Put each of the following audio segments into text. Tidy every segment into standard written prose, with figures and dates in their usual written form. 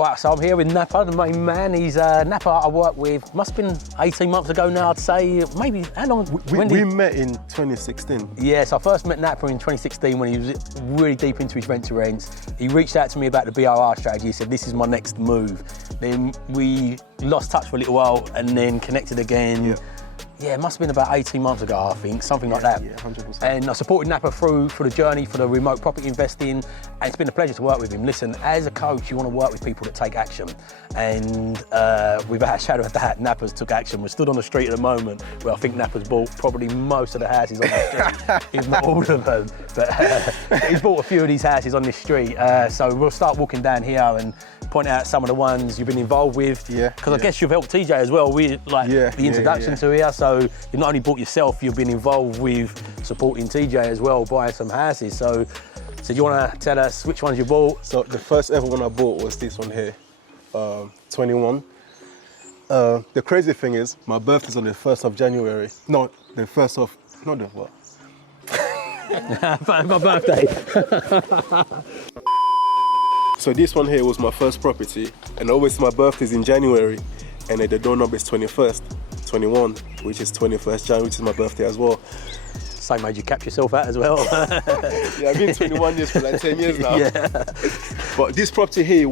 Right, so I'm here with Napa, the main man. He's Napa I worked with, must have been 18 months ago now, I'd say. Maybe, how long? We met in 2016. Yeah, so I first met Napa in 2016 when he was really deep into his rent-to-rents. He reached out to me about the BRR strategy. He said, this is my next move. Then we lost touch for a little while and then connected again. Yeah. Yeah, it must have been about 18 months ago, I think, something like that. Yeah, 100%. And I supported Napa through the journey for the remote property investing, and it's been a pleasure to work with him. Listen, as a coach, you want to work with people that take action. And without a shadow of a doubt, Napa's took action. We're stood on the street at the moment where I think Napa's bought probably most of the houses on the street, if not all of them. But he's bought a few of these houses on this street. So we'll start walking down here and point out some of the ones you've been involved with. Yeah. Because I guess you've helped TJ as well with the introduction to here. So you've not only bought yourself, you've been involved with supporting TJ as well, buying some houses. So do you want to tell us which ones you bought? So the first ever one I bought was this one here, 21. The crazy thing is, my birthday's on the 1st of January. No, the 1st of, not the what? My birthday. So this one here was my first property, and always my birthday's in January, and then the door number is 21st, 21, which is 21st January, which is my birthday as well. Same age you kept yourself at as well. Yeah, I've been 21 years for like 10 years now. Yeah. But this property here,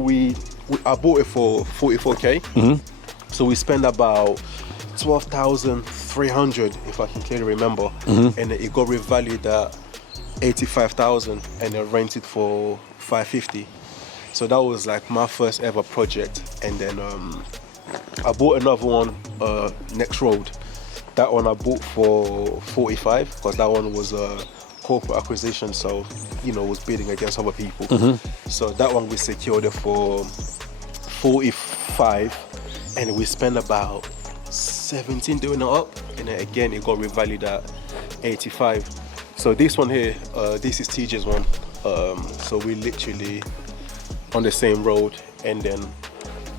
I bought it for 44K. Mm-hmm. So we spent about 12,300, if I can clearly remember, and it got revalued at 85,000, and I rented for 550. So that was like my first ever project. And then I bought another one next road. That one I bought for 45 because that one was a corporate acquisition, so was bidding against other people. So that one we secured it for 45, and we spent about 17 doing it up, and then again it got revalued at 85. So this one here, this is TJ's one. So we literally on the same road, and then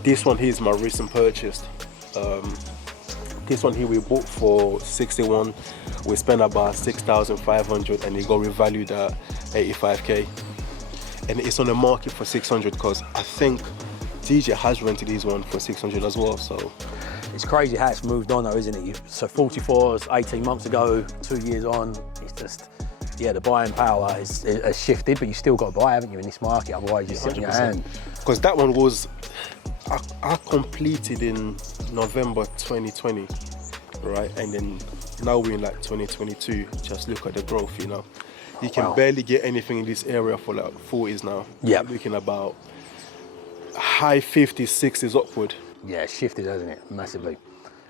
this one here is my recent purchase. This one here we bought for 61. We spent about 6,500, and it got revalued at 85K. And it's on the market for 600 because I think DJ has rented his one for 600 as well. So it's crazy how it's moved on though, isn't it? So 44s 18 months ago, 2 years on, it's just, yeah, the buying power has shifted, but you still got to buy, haven't you, in this market? Otherwise, you sit in your hand. Because that one was, I completed in November 2020, right? And then now we're in like 2022. Just look at the growth, You can barely get anything in this area for like 40s now. Yeah. You're looking about high 50s, 60s upward. Yeah, it's shifted, hasn't it? Massively.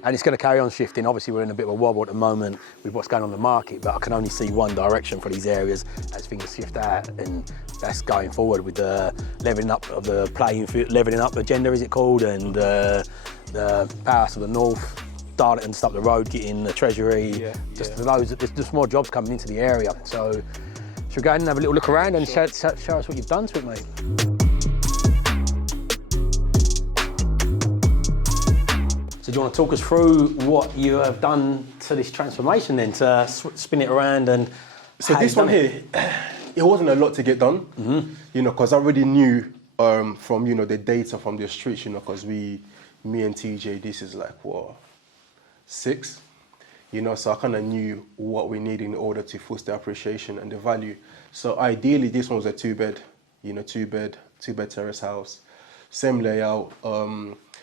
And it's going to carry on shifting. Obviously, we're in a bit of a wobble at the moment with what's going on in the market, but I can only see one direction for these areas as things shift out, and that's going forward with the levelling up of the levelling up agenda, is it called, and the power to the north, Darlington up the road, getting the Treasury, there's just more jobs coming into the area. So should we go and have a little look around and show us what you've done to it, mate? So do you want to talk us through what you have done to this transformation then, to spin it around? And so this one here, it wasn't a lot to get done, because I already knew from, the data from the streets, because me and TJ, this is like, 6, so I kind of knew what we need in order to boost the appreciation and the value. So ideally, this one was a 2-bed, 2-bed terrace house, same layout.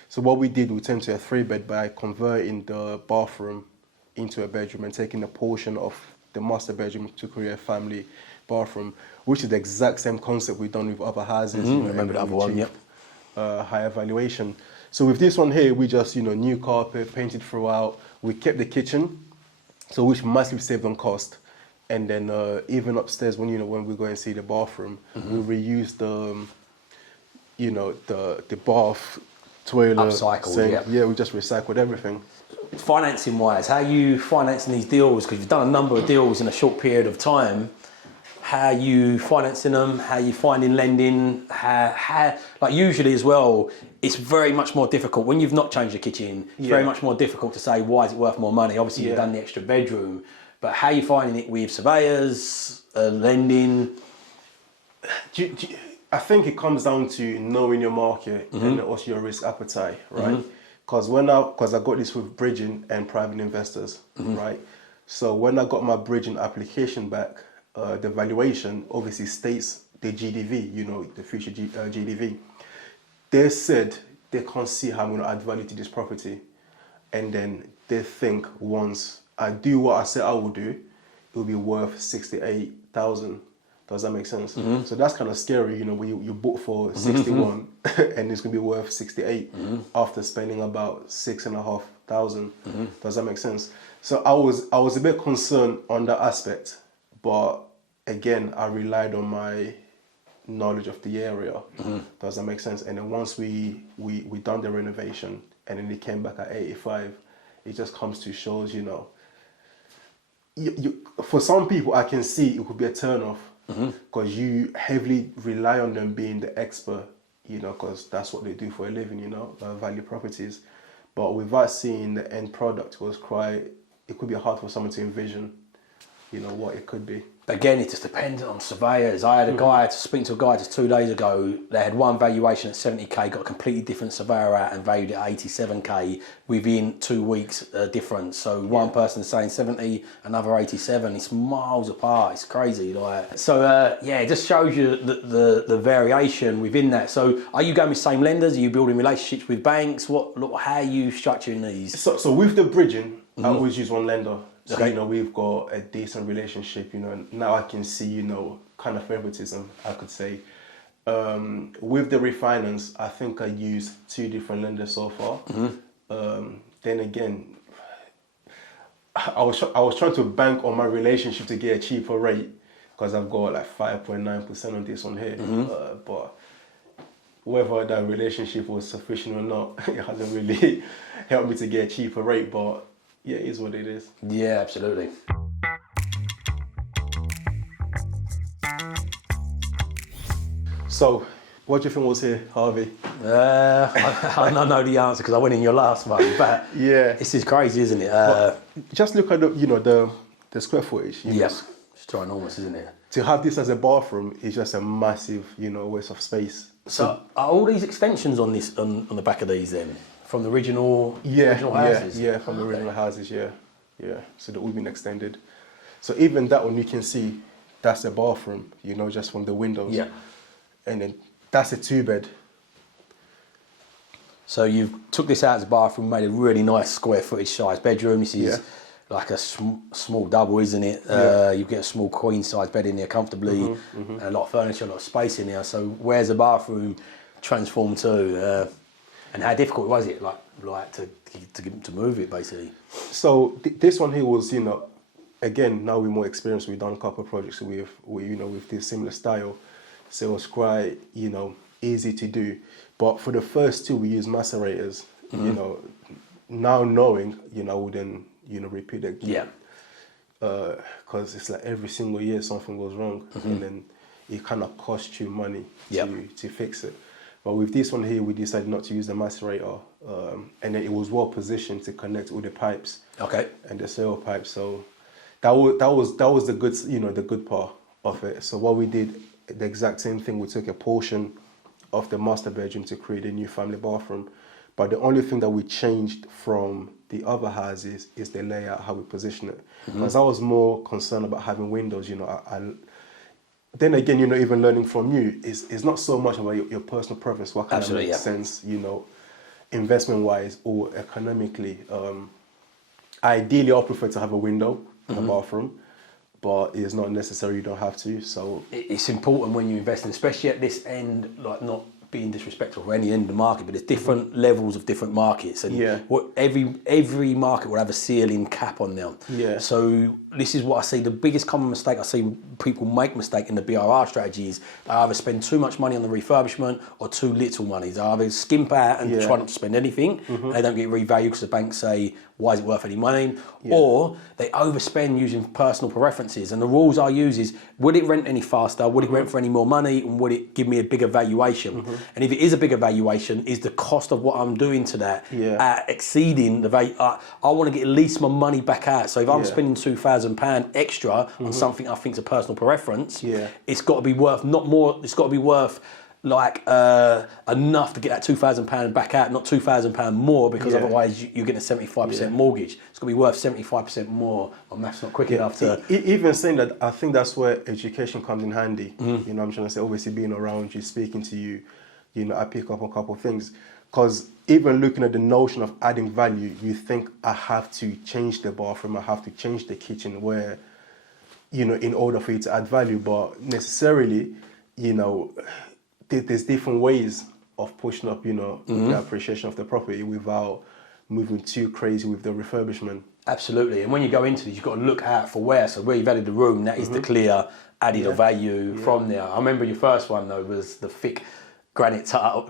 So what we did, we turned to a 3-bed by converting the bathroom into a bedroom and taking a portion of the master bedroom to create a family bathroom, which is the exact same concept we've done with other houses. Remember the other one, yep. Higher valuation. So with this one here, we just, new carpet, painted throughout. We kept the kitchen, so which massively saved on cost. And then even upstairs, when we go and see the bathroom, we reused the bath, toilet, upcycled, sink. Yeah, we just recycled everything. Financing wise, how are you financing these deals? Because you've done a number of deals in a short period of time. How are you financing them? How are you finding lending? How like usually as well, it's very much more difficult when you've not changed the kitchen. It's very much more difficult to say why is it worth more money. Obviously, you've done the extra bedroom, but how are you finding it with surveyors, lending? I think it comes down to knowing your market and also your risk appetite, right? Because I got this with bridging and private investors, right? So when I got my bridging application back, the valuation obviously states the GDV, you know, the future GDV. They said they can't see how I'm going to add value to this property, and then they think once I do what I said I will do, it will be worth 68,000. Does that make sense? So that's kind of scary, you know, when you bought for 61 and it's going to be worth 68 after spending about 6,500. Does that make sense? So I was a bit concerned on that aspect, but again, I relied on my knowledge of the area. Does that make sense? And then once we done the renovation and then it came back at 85, it just comes to shows, you know, for some people I can see it could be a turn off because you heavily rely on them being the expert, you know, because that's what they do for a living, you know, value properties. But without seeing the end product, it could be hard for someone to envision, you know, what it could be. Again, it just depends on surveyors. I had a guy, speaking to a guy just 2 days ago, they had one valuation at 70k, got a completely different surveyor out and valued it at 87k within 2 weeks difference. So one person saying 70, another 87. It's miles apart. It's crazy. Like, so yeah, it just shows you the variation within that. So are you going with same lenders? Are you building relationships with banks? How are you structuring these? So with the bridging, I always use one lender. So, Okay. you know, we've got a decent relationship, you know, and now I can see, you know, kind of favoritism, I could say. With the refinance, I think I used 2 different lenders so far. Then again, I was trying to bank on my relationship to get a cheaper rate because I've got like 5.9% on this one here. But whether that relationship was sufficient or not, it hasn't really helped me to get a cheaper rate, but yeah, it is what it is. Yeah, absolutely. So, what do you think was here, Harvey? I don't know the answer because I went in your last one, but Yeah. this is crazy, isn't it? Just look at the square footage. You know, Yeah, it's ginormous, isn't it? to have this as a bathroom is just a massive, you know, waste of space. So are all these extensions on this on the back of these then from the original houses? Yeah, from the original houses, yeah. So they've all been extended. So even that one you can see, that's a bathroom, you know, just from the windows. Yeah. And then that's a 2-bed. So you took this out as a bathroom, made a really nice square footage size bedroom. This is like a small double, isn't it? You get a small queen size bed in there comfortably, and a lot of furniture, a lot of space in there. So where's the bathroom transformed to? And how difficult was it, like to move it basically? So this one here was, you know, again, now we're more experienced. We've done a couple of projects with this similar style. So it was quite, you know, easy to do. But for the first 2, we used macerators. You know, now knowing, you know, I wouldn't, you know, repeat it. Yeah. Because it's like every single year something goes wrong, and then it kind of costs you money to fix it. But with this one here, we decided not to use the macerator, and then it was well positioned to connect all the pipes. Okay. And the sewer pipes. So that was the good, you know, the good part of it. So what we did, the exact same thing. We took a portion of the master bedroom to create a new family bathroom, but the only thing that we changed from the other houses is the layout, how we position it. Because I was more concerned about having windows. You know, then again, you know, even learning from you is not so much about your personal preference, what kind of makes sense, you know, investment wise or economically. Ideally, I prefer to have a window in the bathroom, but it's not necessary, you don't have to. So it's important when you invest in, especially at this end, like not being disrespectful for any end of the market, but there's different levels of different markets, and every market will have a ceiling cap on them. Yeah. So this is what I see. The biggest common mistake I see people make mistake in the BRR strategy is they either spend too much money on the refurbishment or too little money. They either skimp out and try not to spend anything. They don't get revalued because the banks say, why is it worth any money? Or they overspend using personal preferences. And the rules I use is, would it rent any faster? Would it rent for any more money? And would it give me a bigger valuation? And if it is a bigger valuation, is the cost of what I'm doing to that exceeding the value? I want to get at least my money back out. So if I'm spending £2,000 extra on something I think is a personal preference, it's got to be worth not more. It's got to be worth like enough to get that £2,000 back out, not £2,000 more, because otherwise you're getting a 75% mortgage. It's got to be worth 75% more. My math's not quick enough to. Even saying that, I think that's where education comes in handy. You know, I'm trying to say, obviously being around you, speaking to you, you know, I pick up a couple of things. Because even looking at the notion of adding value, you think I have to change the bathroom, I have to change the kitchen, where, you know, in order for you to add value. But necessarily, you know, there's different ways of pushing up, you know, the appreciation of the property without moving too crazy with the refurbishment. Absolutely. And when you go into these, you've got to look out for where. So where you've added the room, that is the clear added value from there. I remember your first one though was the thick granite tile.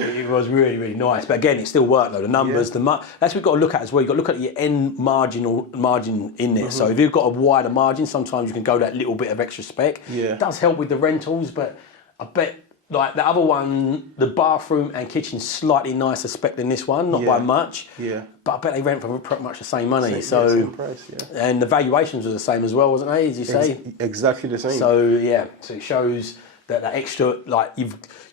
It was really, really nice. But again, it's still work though. The numbers, that's what you've got to look at as well. You've got to look at your end margin in there. So if you've got a wider margin, sometimes you can go that little bit of extra spec. It does help with the rentals, but I bet like the other one, the bathroom and kitchen slightly nicer spec than this one, not by much. But I bet they rent for pretty much the same money. Same price, and the valuations were the same as well, wasn't they? As you say, exactly the same. So so it shows that extra, like you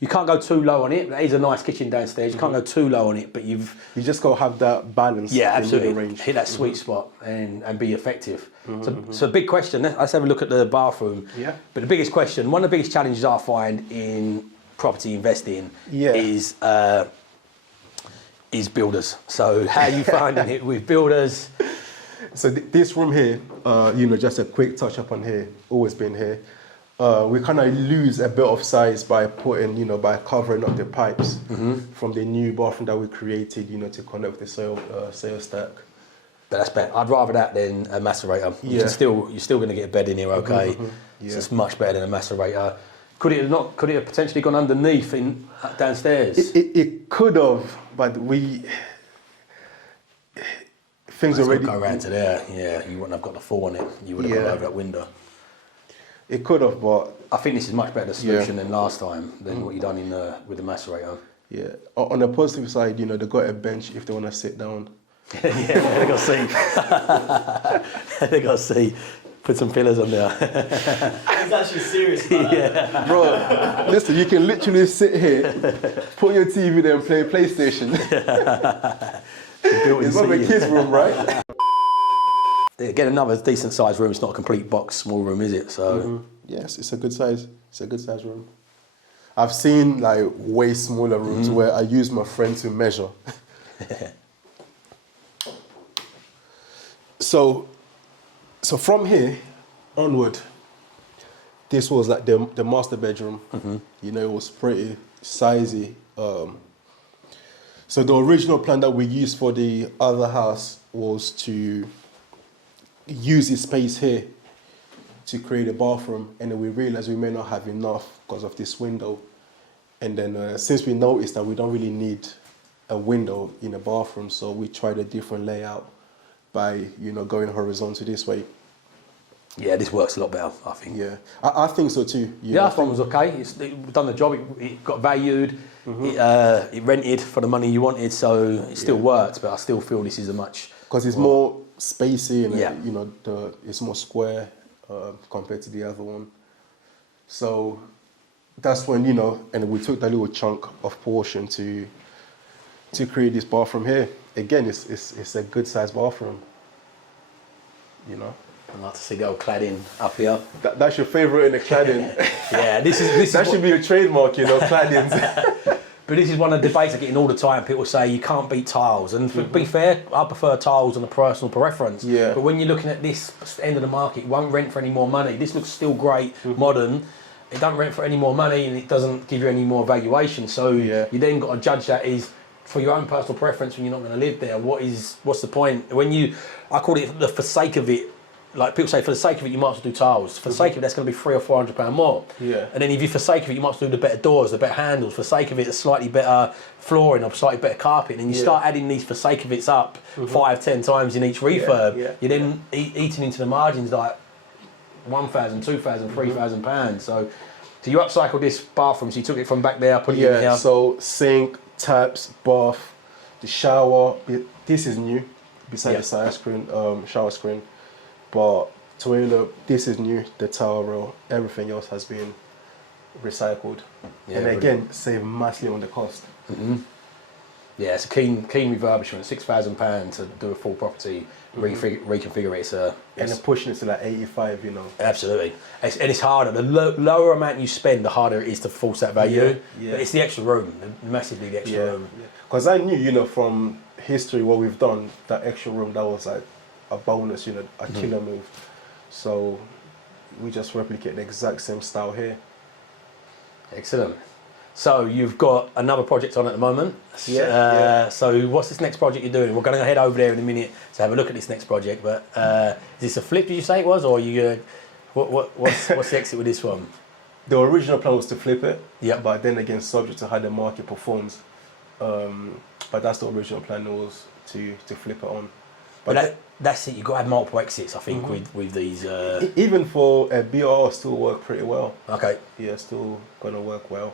can't go too low on it. That is a nice kitchen downstairs. You can't go too low on it, but you just got to have that balance. Yeah, absolutely. In the range. Hit that sweet spot and be effective. So big question. Let's have a look at the bathroom. But the biggest question, one of the biggest challenges I find in property investing is builders. So how are you finding it with builders? So this room here, you know, just a quick touch up on here. Always been here. We kind of lose a bit of size by putting, you know, by covering up the pipes from the new bathroom that we created, you know, to connect with the soil stack. But that's better. I'd rather that than a macerator. You're still going to get a bed in here, okay? So it's much better than a macerator. Could it have potentially gone underneath downstairs? It could have, but things already go around to there. Yeah, you wouldn't have got the fall on it. You would have gone over that window. It could have, but I think this is much better solution than last time, than what you done with the macerator. Yeah. On the positive side, you know, they got a bench if they want to sit down. They got seat. They got seat. Put some pillars on there. He's actually serious about that. Bro, listen, you can literally sit here, put your TV there and play PlayStation. It's not a kid's room, right? Get another decent sized room. It's not a complete box, small room, is it? So yes, it's a good size. It's a good size room. I've seen like way smaller rooms where I use my friend to measure. So from here onward, this was like the master bedroom. You know, it was pretty sizey. So the original plan that we used for the other house was to use this space here to create a bathroom, and then we realized we may not have enough because of this window. And then since we noticed that we don't really need a window in a bathroom, so we tried a different layout by, you know, going horizontal this way. Yeah, this works a lot better, I think. Yeah, I think so too. The last one was okay. It done the job. It got valued. It rented for the money you wanted, so it still worked. But I still feel this is a much because it's more spacey and you know it's more square compared to the other one. So that's when, you know, and we took that little chunk of portion to create this bathroom here. Again, it's a good sized bathroom. You know. I like to see the old cladding up here. That's your favourite in the cladding. Yeah, this that should be a trademark, you know, claddings. But this is one of the debates I get in all the time. People say you can't beat tiles, and to be fair, I prefer tiles on a personal preference. Yeah. But when you're looking at this end of the market, it won't rent for any more money. This looks still great, modern. It don't rent for any more money, and it doesn't give you any more valuation. So you then got to judge that is for your own personal preference when you're not going to live there. What's the point? I call it the for sake of it. Like people say, for the sake of it, you might as well do tiles. For the sake of it, that's going to be £300 or £400 more. Yeah. And then if you, for the sake of it, you might as well do the better doors, the better handles. For the sake of it, a slightly better flooring or slightly better carpet. And you start adding these for sake of it's up 5-10 times in each refurb. You're then eating into the margins like £1,000, £2,000, £3,000. So you upcycled this bathroom. So you took it from back there, put it in here. So sink, taps, bath, the shower. This is new. Besides the shower screen. But toilet, this is new, the towel roll, everything else has been recycled. Yeah, And brilliant. again, save massively on the cost. Yeah, it's a keen refurbishment, £6,000 to do a full property, reconfigure it. And then pushing it to like 85, you know. Absolutely. And it's harder. The lower amount you spend, the harder it is to force that value. Yeah. But it's the extra room, massively the extra room. Because I knew, you know, from history, what we've done, that extra room, that was like a bonus, you know, a killer move. So we just replicate the exact same style here. Excellent. So you've got another project on at the moment. Yeah. So what's this next project you're doing? We're going to head over there in a minute to have a look at this next project. But is this a flip? Did you say it was, or are you? What's the exit with this one? The original plan was to flip it. Yeah. But then again, subject to how the market performs. But that's the original plan, was to flip it on. But that's it. You've got to have multiple exits, I think, with these. Even for a BRR, still work pretty well. Okay. Yeah, still gonna work well.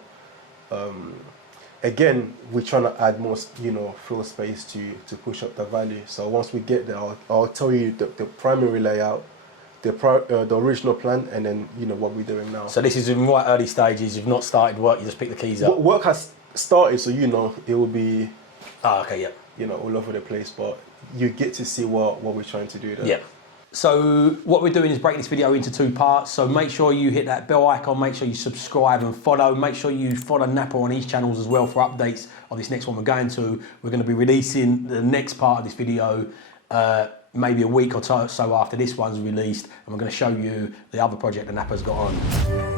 Again, we're trying to add more, you know, floor space to push up the value. So once we get there, I'll tell you the primary layout, the original plan, and then, you know, what we're doing now. So this is in right early stages. You've not started work. You just pick the keys up. Work has started, so you know it will be, Okay. Yeah. you know, all over the place. But you get to see what we're trying to do there. Yeah. So what we're doing is breaking this video into 2 parts. So make sure you hit that bell icon, make sure you subscribe and follow. Make sure you follow Napa on these channels as well for updates on this next one we're going to. We're going to be releasing the next part of this video maybe a week or so after this one's released, and we're going to show you the other project that Napa's got on.